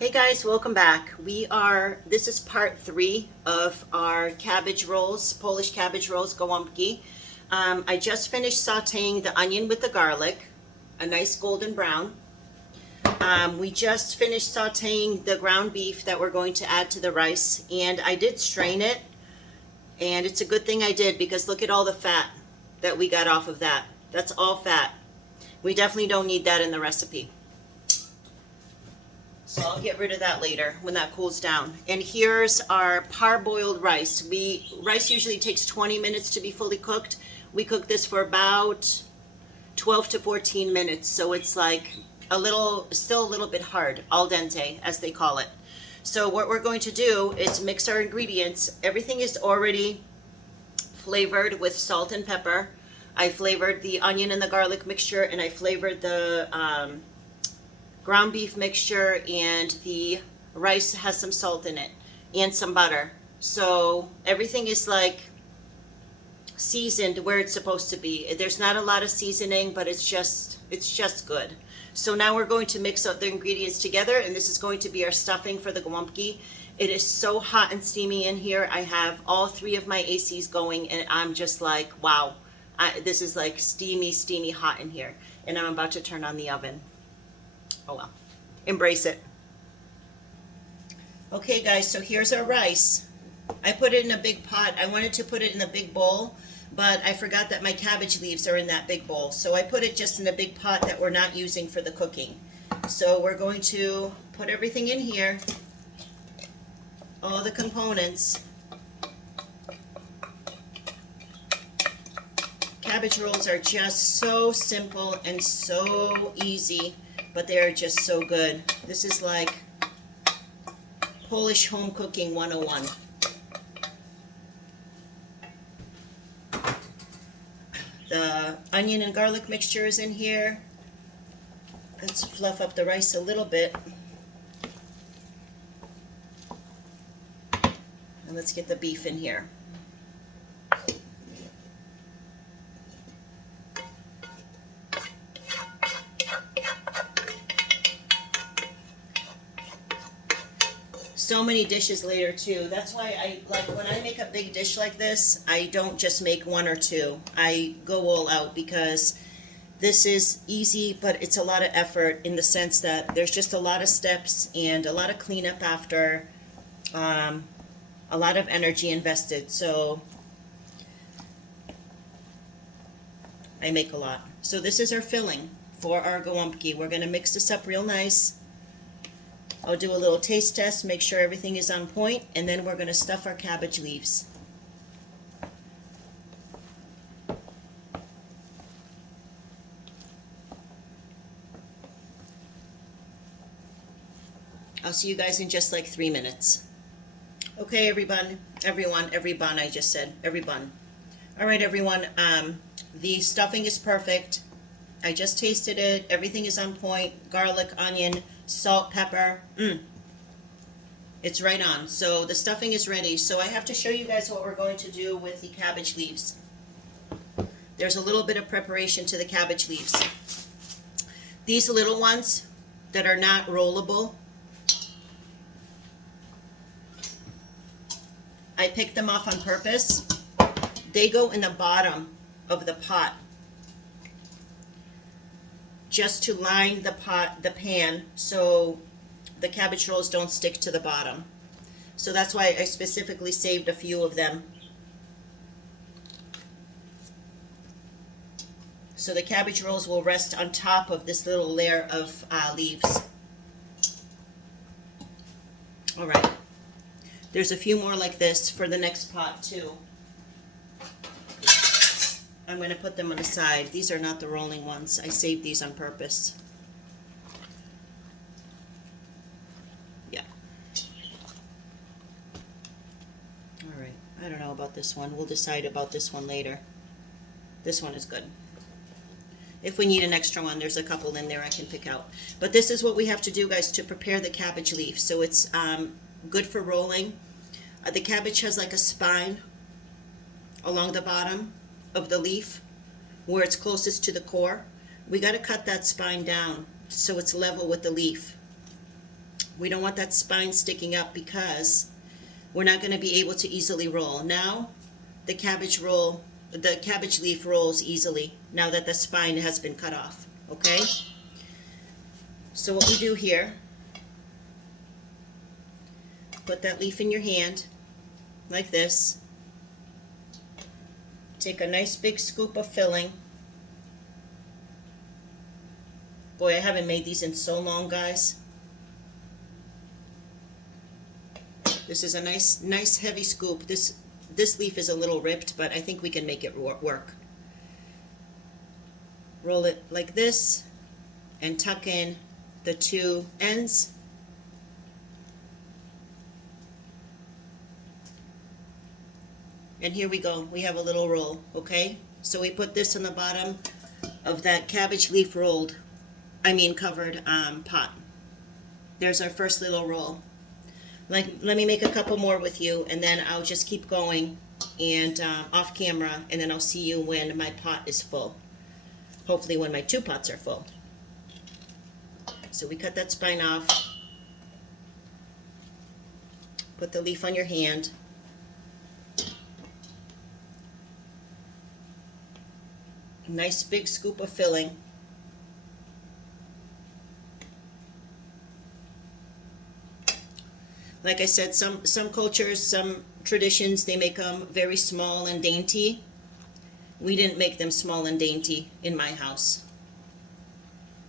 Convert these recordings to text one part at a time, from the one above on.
Hey guys, welcome back. This is part 3 of our cabbage rolls, Polish cabbage rolls, Golombki. I just finished sauteing the onion with the garlic, a nice golden brown. We just finished sauteing the ground beef that we're going to add to the rice, and I did strain it, and it's a good thing I did because look at all the fat that we got off of that. That's all fat. We definitely don't need that in the recipe. So I'll get rid of that later when that cools down. And here's our parboiled rice. Rice usually takes 20 minutes to be fully cooked. We cook this for about 12 to 14 minutes. So it's like still a little bit hard, al dente, as they call it. So what we're going to do is mix our ingredients. Everything is already flavored with salt and pepper. I flavored the onion and the garlic mixture, and I flavored the ground beef mixture, and the rice has some salt in it and some butter. So everything is like seasoned where it's supposed to be. There's not a lot of seasoning, but it's just good. So now we're going to mix up the ingredients together, and this is going to be our stuffing for the Golombki. It is so hot and steamy in here. I have all 3 of my ACs going, and I'm just like, wow, this is like steamy hot in here. And I'm about to turn on the oven. Oh well, embrace it. Okay guys, so here's our rice. I put it in a big pot. I wanted to put it in a big bowl, but I forgot that my cabbage leaves are in that big bowl. So I put it just in a big pot that we're not using for the cooking. So we're going to put everything in here, all the components. Cabbage rolls are just so simple and so easy, but they're just so good. This is like Polish home cooking 101. The onion and garlic mixture is in here. Let's fluff up the rice a little bit. And let's get the beef in here. So many dishes later too. That's why I like when I make a big dish like this, I don't just make 1 or 2. I go all out because this is easy, but it's a lot of effort in the sense that there's just a lot of steps and a lot of cleanup after, a lot of energy invested. So I make a lot. So this is our filling for our Golombki. We're going to mix this up real nice. I'll do a little taste test, make sure everything is on point, and then we're going to stuff our cabbage leaves. I'll see you guys in just like 3 minutes. Okay, everyone, I just said, everyone. All right, everyone, the stuffing is perfect. I just tasted it. Everything is on point. Garlic, onion, salt, pepper. It's right on. So the stuffing is ready. So I have to show you guys what we're going to do with the cabbage leaves. There's a little bit of preparation to the cabbage leaves. These little ones that are not rollable, I picked them off on purpose. They go in the bottom of the pot, just to line the pan, so the cabbage rolls don't stick to the bottom. So that's why I specifically saved a few of them. So the cabbage rolls will rest on top of this little layer of leaves. All right. There's a few more like this for the next pot too. I'm going to put them on the side. These are not the rolling ones. I saved these on purpose. Yeah. All right. I don't know about this one. We'll decide about this one later. This one is good. If we need an extra one, there's a couple in there I can pick out. But this is what we have to do, guys, to prepare the cabbage leaf. So it's good for rolling. The cabbage has like a spine along the bottom of the leaf where it's closest to the core. We got to cut that spine down so it's level with the leaf. We don't want that spine sticking up because we're not going to be able to easily roll. Now the cabbage leaf rolls easily now that the spine has been cut off, okay? So what we do here, put that leaf in your hand like this. Take a nice big scoop of filling. Boy, I haven't made these in so long, guys. This is a nice heavy scoop. This leaf is a little ripped, but I think we can make it work. Roll it like this and tuck in the two ends. And here we go. We have a little roll, okay? So we put this on the bottom of that cabbage leaf covered pot. There's our first little roll. Let me make a couple more with you, and then I'll just keep going and off camera, and then I'll see you when my pot is full. Hopefully when my 2 pots are full. So we cut that spine off. Put the leaf on your hand. Nice big scoop of filling. Like I said, some cultures, some traditions, they make them very small and dainty. We didn't make them small and dainty in my house.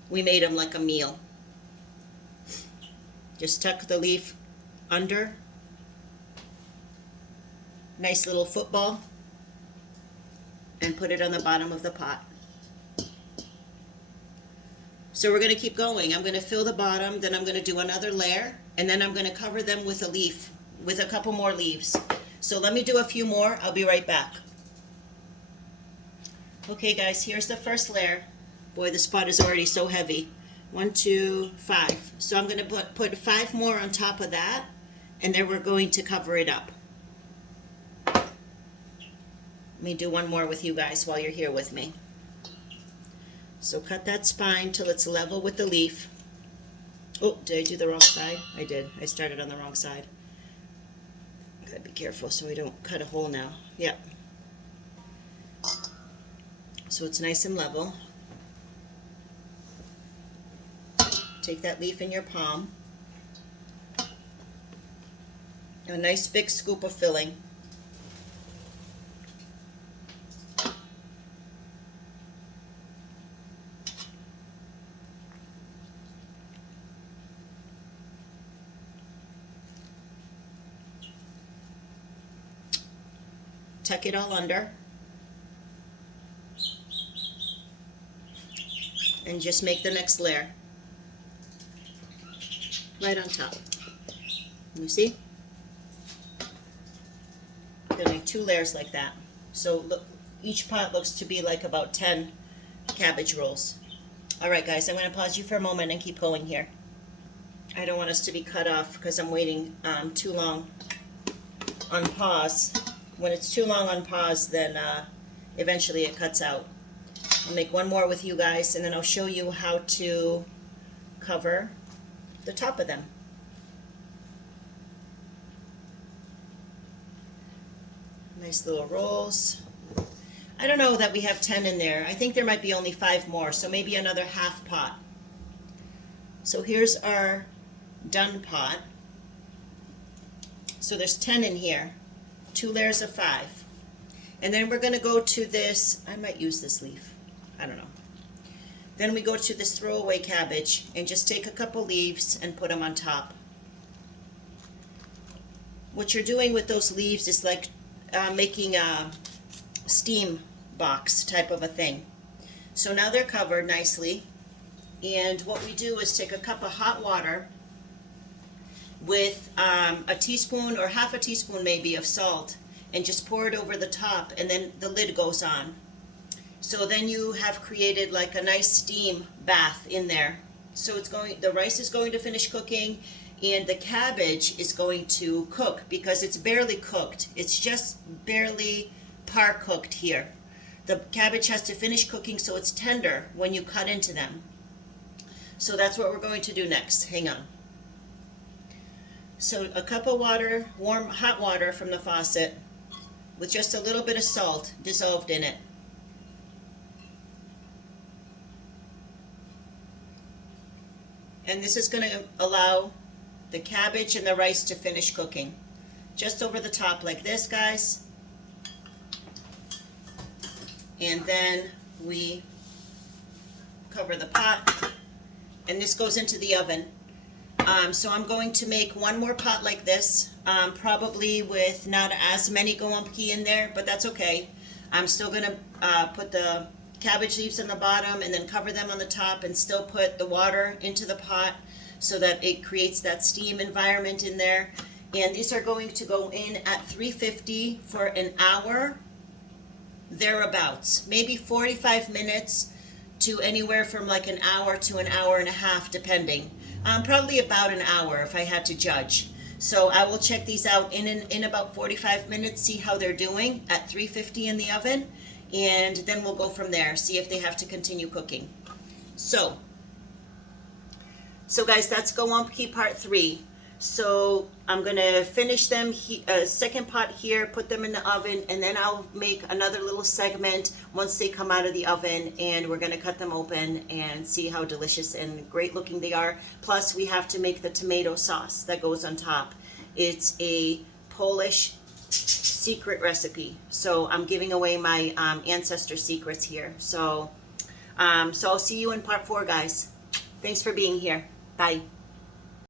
We made them like a meal. Just tuck the leaf under. Nice little football. And put it on the bottom of the pot. So we're going to keep going. I'm going to fill the bottom, then I'm going to do another layer, and then I'm going to cover them with a leaf, with a couple more leaves. So let me do a few more. I'll be right back. Okay guys, here's the first layer. Boy, this pot is already so heavy. 1, 2, 5. So I'm going to put 5 more on top of that, and then we're going to cover it up. Let me do one more with you guys while you're here with me. So cut that spine till it's level with the leaf. Oh, did I do the wrong side? I did. I started on the wrong side. Gotta be careful so I don't cut a hole now. Yep. So it's nice and level. Take that leaf in your palm. A nice big scoop of filling. Tuck it all under. And just make the next layer. Right on top. You see? Gonna make 2 layers like that. So look, each pot looks to be like about 10 cabbage rolls. Alright guys, I'm going to pause you for a moment and keep going here. I don't want us to be cut off because I'm waiting too long on pause. When it's too long on pause, then eventually it cuts out. I'll make one more with you guys, and then I'll show you how to cover the top of them. Nice little rolls. I don't know that we have 10 in there. I think there might be only 5 more, so maybe another half pot. So here's our done pot. So there's 10 in here. 2 layers of 5. And then we're going to go to this, I might use this leaf, I don't know. Then we go to this throwaway cabbage and just take a couple leaves and put them on top. What you're doing with those leaves is like making a steam box type of a thing. So now they're covered nicely, and what we do is take a cup of hot water with a teaspoon or half a teaspoon maybe of salt, and just pour it over the top, and then the lid goes on. So then you have created like a nice steam bath in there. So the rice is going to finish cooking, and the cabbage is going to cook because it's barely cooked. It's just barely par cooked here. The cabbage has to finish cooking so it's tender when you cut into them. So that's what we're going to do next. Hang on. So a cup of water, warm hot water from the faucet with just a little bit of salt dissolved in it. And this is going to allow the cabbage and the rice to finish cooking. Just over the top like this, guys. And then we cover the pot, and this goes into the oven. So I'm going to make one more pot like this, probably with not as many Golombki in there, but that's okay. I'm still going to put the cabbage leaves on the bottom and then cover them on the top, and still put the water into the pot so that it creates that steam environment in there. And these are going to go in at 350 for an hour, thereabouts, maybe 45 minutes to anywhere from like an hour to an hour and a half, depending. Probably about an hour if I had to judge. So I will check these out in about 45 minutes, see how they're doing at 350 in the oven, and then we'll go from there, see if they have to continue cooking. So guys, that's Golombki part 3. So I'm gonna finish them, second pot here, put them in the oven, and then I'll make another little segment once they come out of the oven, and we're gonna cut them open and see how delicious and great looking they are. Plus we have to make the tomato sauce that goes on top. It's a Polish secret recipe. So I'm giving away my ancestor secrets here. So I'll see you in part 4, guys. Thanks for being here. Bye.